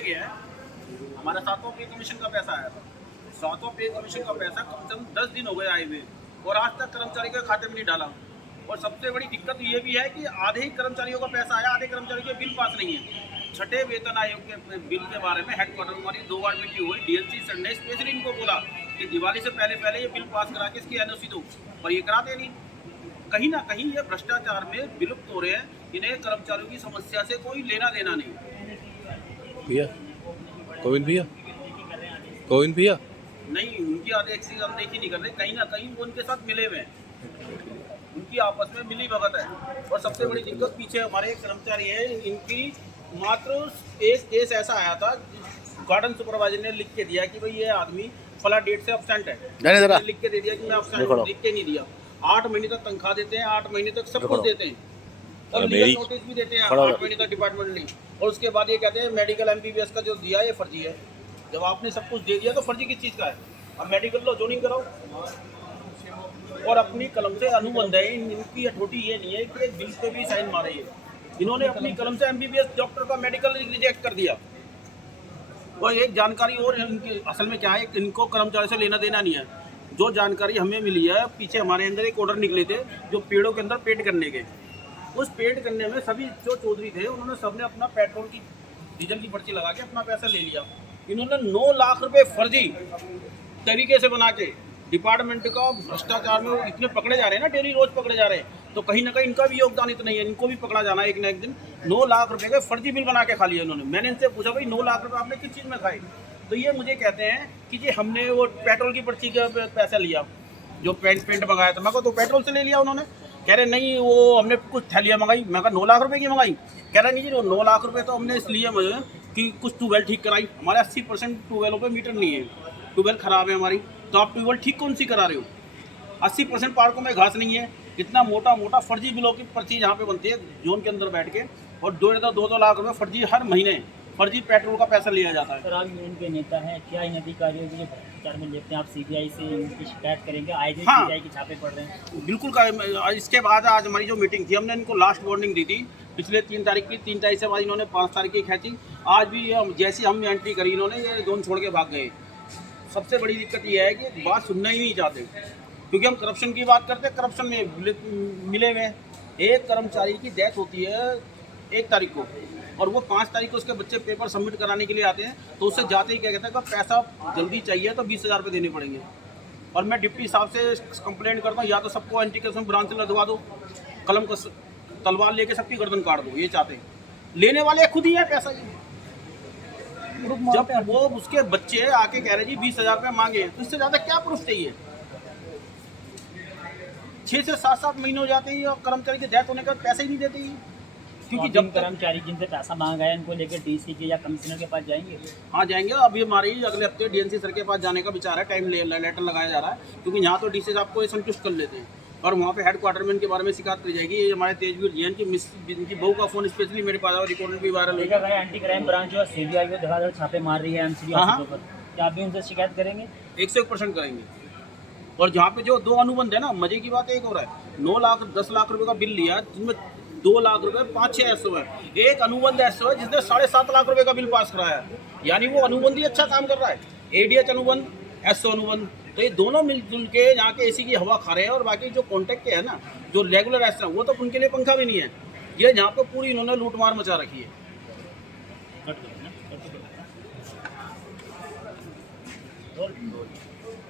गया है। हमारा 7वां पे कमीशन का पैसा आया था, 7वां पे कमीशन का पैसा कम से कम 10 दिन हो गए आए हुए और आज तक कर्मचारी के खाते में नहीं डाला। और सबसे बड़ी दिक्कत ये भी है कि आधे ही कर्मचारियों का पैसा आया, आधे कर्मचारियों के बिल पास नहीं है। छठे वेतन आयोग के बिल के बारे में हेडक्वार्टर में हमारी 2 बार मीटिंग हुई। डीएलसी सर ने स्पेशली इनको बोला कि दिवाली से पहले ये बिल पास करा के इसकी एनओसी दो, पर ये कराते नहीं। कहीं ना कहीं ये भ्रष्टाचार में विलुप्त हो रहे हैं। इन्हें कर्मचारियों की समस्या से कोई लेना देना नहीं। भैया गोविंद भैया नहीं, उनकी अनदेखी नहीं कर रहे, कहीं ना कहीं वो उनके साथ मिले हुए हैं, उनकी आपस में मिली भगत है। और सबसे बड़ी दिक्कत पीछे हमारे एक कर्मचारी है, इनकी मात्र एक केस ऐसा आया था, गार्डन सुपरवाइजर ने लिख के दिया कि भाई ये आदमी फला डेट से एब्सेंट है, लिख के दे दिया कि मैं एब्सेंट, लिख के नहीं दिया। 8 महीने तक तनख्वाह देते हैं, 8 महीने तक सब कुछ देते हैं और लीगल नोटिस भी देते हैं 8 महीने तक डिपार्टमेंटली। और उसके बाद ये कहते हैं मेडिकल एमबीबीएस का जो दिया ये फर्जी है। जब आपने सब कुछ दे दिया तो फर्जी किस चीज़ का है? अब मेडिकल लो, ज्वाइनिंग कराओ। और अपनी कलम से अनुबंध है, इनकी अठोटी ये नहीं है कि एक बिल पे भी साइन मारे। इन्होंने अपनी कलम से एमबीबीएस डॉक्टर का मेडिकल रिजेक्ट कर दिया। और एक जानकारी और इनकी असल में क्या है, इनको कर्मचारी से लेना देना नहीं है। जो जानकारी हमें मिली है, पीछे हमारे अंदर एक ऑर्डर निकले थे जो पेड़ों के अंदर पेंट करने के। उस पेंट करने में सभी जो चौधरी थे उन्होंने सबने अपना पेट्रोल की डीजल की पर्ची लगा के अपना पैसा ले लिया। इन्होंने 9 लाख रुपए फर्जी तरीके से बना के डिपार्टमेंट का भ्रष्टाचार में इतने पकड़े जा रहे हैं ना, डेली रोज पकड़े जा रहे हैं। तो कहीं ना कहीं इनका भी योगदान इतना ही है, इनको भी पकड़ा जाना है एक ना एक दिन। 9 लाख रुपए के फर्जी बिल बना के खा लिया इन्होंने। मैंने इनसे पूछा भाई 9 लाख रुपए आपने किस चीज़ में खाए? तो ये मुझे कहते हैं कि जी हमने वो पेट्रोल की पर्ची का पैसा लिया, जो पेंट मंगाया था। मैं को तो पेट्रोल से ले लिया उन्होंने। कह रहे नहीं, वो हमने कुछ थैलियाँ मंगाई। मैं कहा 9 लाख रुपए की मंगाई? कह रहा नहीं जी, वो 9 लाख रुपए तो हमने इसलिए मुझे कि कुछ ट्यूबवेल ठीक कराई। हमारे 80% ट्यूबवेलों पे मीटर नहीं है, ट्यूबवेल ख़राब है हमारी। तो आप ट्यूबवेल ठीक कौन सी करा रहे हो? 80% पार्कों में घास नहीं है। इतना मोटा मोटा फर्जी बिलों की पर्ची यहाँ पे बनती है जोन के अंदर बैठ के, और 2-2 लाख रुपए फर्जी हर महीने फर्जी पेट्रोल का पैसा लिया जाता है। सर, आप यूनियन के नेता हैं, क्या इन अधिकारियों के भ्रष्टाचार में लेते हैं? आप सीबीआई से इनकी शिकायत करेंगे? आए दिन हाँ, सीबीआई के छापे पड़ रहे हैं। बिल्कुल। इसके बाद आज हमारी जो मीटिंग थी, हमने इनको लास्ट वार्निंग दी थी पिछले 3 तारीख की। 3 तारीख से बाद इन्होंने 5 तारीख की खींची। आज भी जैसी हम एंट्री करी इन्होंने ये जोन छोड़ के भाग गए। सबसे बड़ी दिक्कत ये है कि बात सुनना ही नहीं चाहते, क्योंकि हम करप्शन की बात करते हैं, करप्शन में मिले हुए। एक कर्मचारी की डेथ होती है 1 तारीख को, और वो 5 तारीख को उसके बच्चे पेपर सबमिट कराने के लिए आते हैं। तो उससे जाते ही क्या कहते हैं कि पैसा जल्दी चाहिए तो 20,000 रुपये देने पड़ेंगे। और मैं डिप्टी साहब से कंप्लेंट करता हूँ, या तो सबको एंटी करप्शन ब्रांच से लदवा दो, कलम का तलवार लेके सबकी गर्दन काट दो। ये चाहते हैं, लेने वाले खुद ही है पैसा। जब वो उसके बच्चे आके कह रहे जी 20,000 रुपये मांगे, तो इससे ज़्यादा क्या प्रूफ चाहिए? 6 से 7 महीने हो जाते हैं और कर्मचारी की डेथ होने का पैसा ही नहीं देते ही। क्योंकि जब कर्मचारी जिनसे पैसा मांगा है उनको लेकर डीसी के या कमिश्नर के पास जाएंगे? हाँ जाएंगे। अभी हमारी अगले हफ्ते डीएनसी सर के पास जाने का विचार है, टाइम लेटर लगाया जा रहा है। क्योंकि यहाँ तो डीसी साहब को ये संतुष्ट कर लेते हैं और वहाँ पे हेडक्वार्टर में इनके बारे में शिकायत की जाएगी। ये हमारे तेजवीर जी की इनकी बहू का फोन स्पेशली मेरे पास आया, रिकॉर्डेड भी वायरल देखा गया एंटी क्राइम ब्रांच और सीबीआई को धड़ाधड़ छापे मार रही है एमसीडी ऑफिसों पर। क्या आप भी उनसे शिकायत करेंगे? 101% करेंगे। और जहाँ पे जो 2 अनुबंध है ना, मजे की बात एक हो रहा है, 9 लाख 10 लाख रुपए का बिल लिया, जिसमें 2 लाख रुपए 5-6 एसओ है। एक अनुबंध एसओ है जिसने 7.5 लाख रुपए का बिल पास कराया, यानी वो अनुबंध ही अच्छा काम कर रहा है। एडीएच अनुबंध, एसओ अनुबंध, तो ये दोनों मिलजुल के यहाँ के एसी की हवा खा रहे हैं। और बाकी जो कॉन्ट्रैक्ट के है ना, जो रेगुलर एसओ, वो तो उनके लिए पंखा भी नहीं है। ये यहाँ पे पूरी इन्होंने लूटमार मचा रखी है।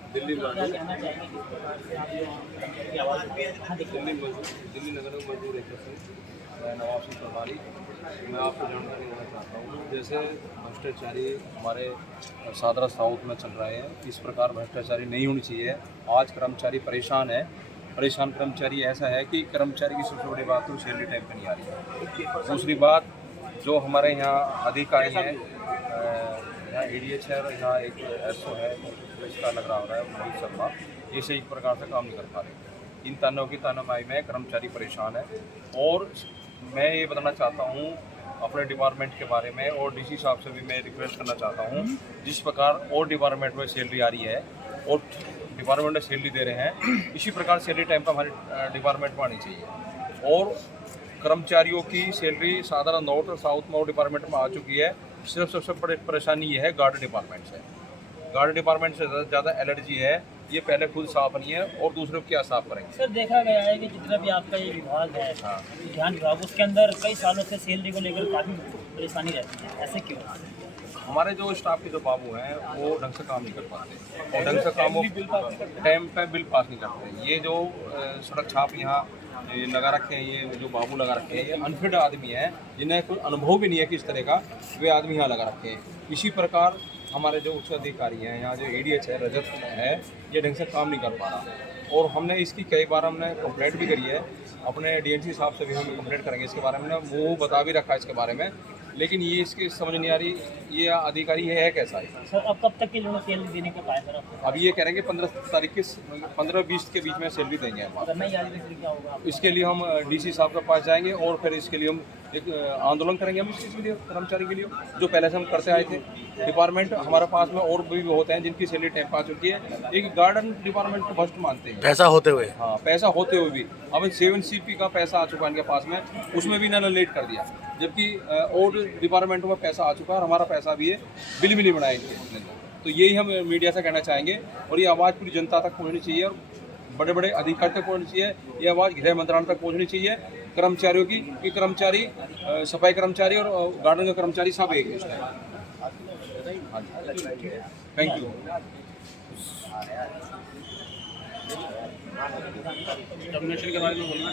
दिल्ली नगर मजदूर एसोसिएशन, मैं नवाब सिंह प्रभारी। मैं आपको जानकारी देना चाहता हूँ, जैसे भ्रष्टाचारी हमारे सादरा साउथ में चल रहे हैं, इस प्रकार भ्रष्टाचारी नहीं होनी चाहिए। आज कर्मचारी परेशान है। परेशान कर्मचारी ऐसा है कि कर्मचारी की सबसे बड़ी बात तो सैलरी टाइम पर नहीं आ रही है। दूसरी बात, जो हमारे यहाँ अधिकारी हैं, यहाँ एडीएच है और यहाँ एक एसओ है, इसका लग रहा है मोहित शर्मा, ये सही प्रकार से काम नहीं कर पा रहे। इन तानों की तानामाई में कर्मचारी परेशान है। और मैं ये बताना चाहता हूँ अपने डिपार्टमेंट के बारे में, और डीसी साहब से भी मैं रिक्वेस्ट करना चाहता हूँ, जिस प्रकार और डिपार्टमेंट में सैलरी आ रही है और डिपार्टमेंट में सैलरी दे रहे हैं, इसी प्रकार सैलरी टाइम पर हमारे डिपार्टमेंट में आनी चाहिए। और कर्मचारियों की सैलरी साधारण नॉर्थ और साउथ में डिपार्टमेंट में आ चुकी है। सिर्फ सबसे बड़ी परेशानी ये है गार्ड डिपार्टमेंट से। गार्ड डिपार्टमेंट से ज़्यादा एलर्जी है, ये पहले खुद साफ नहीं है और दूसरों को क्या साफ करेंगे। सर देखा गया है कि जितना भी आपका ये विभाग है, हाँ। ध्यान विभाग, उसके अंदर कई सालों से सैलरी को लेकर काफ़ी परेशानी रहती है, ऐसे क्यों? हमारे जो स्टाफ के जो बाबू हैं वो ढंग से काम नहीं कर पाते और ढंग से काम वो टाइम पे बिल पास नहीं करते। ये जो सड़क छाप यहाँ ये लगा रखे हैं, ये जो बाबू लगा रखे हैं, ये अनफिट आदमी हैं जिन्हें कोई अनुभव भी नहीं है किस तरह का, वे आदमी यहाँ लगा रखे हैं। इसी प्रकार हमारे जो उच्च अधिकारी हैं यहाँ जो एडीएच है रजत है, ये ढंग से काम नहीं कर पा रहा और हमने इसकी कई बार हमने कंप्लेंट भी करी है। अपने डीएनसी साहब से भी हम कंप्लेंट करेंगे इसके बारे में, वो बता भी रखा है इसके बारे में, लेकिन ये इसकी समझ नहीं आ रही ये अधिकारी है कैसा है। सर अब कब तक के लोगों को सैलरी देने का पाया सर आपको? अब ये कह रहे हैं कि 15-20 के बीच में सैलरी देंगे हम। करना ही याद रखिए क्या होगा आपको? इसके लिए हम डीसी साहब के पास जाएंगे और फिर इसके लिए हम एक आंदोलन करेंगे हम इसके लिए, कर्मचारी के लिए, जो पहले से हम करते आए थे। डिपार्टमेंट हमारे पास में और भी होते हैं जिनकी सैलरी टाइम पा चुकी है। एक गार्डन डिपार्टमेंट को फर्स्ट मानते हैं पैसा होते हुए। हाँ, पैसा होते हुए भी अब 7CP का पैसा आ चुका है इनके पास में, उसमें भी इन्होंने लेट कर दिया, जबकि और डिपार्टमेंटों में पैसा आ चुका है और हमारा पैसा भी है, बिल भी नहीं बनाए इनके। तो यही हम मीडिया से कहना चाहेंगे और ये आवाज़ पूरी जनता तक पहुँचनी चाहिए और बड़े बड़े अधिकारी तक पहुँचनी चाहिए। ये आवाज़ गृह मंत्रालय तक पहुँचनी चाहिए कर्मचारियों की, कि कर्मचारी सफाई कर्मचारी और गार्डन के कर्मचारी सब एक है। हाँ जी, थैंक यू। टर्मिनेशन के बारे में बोलना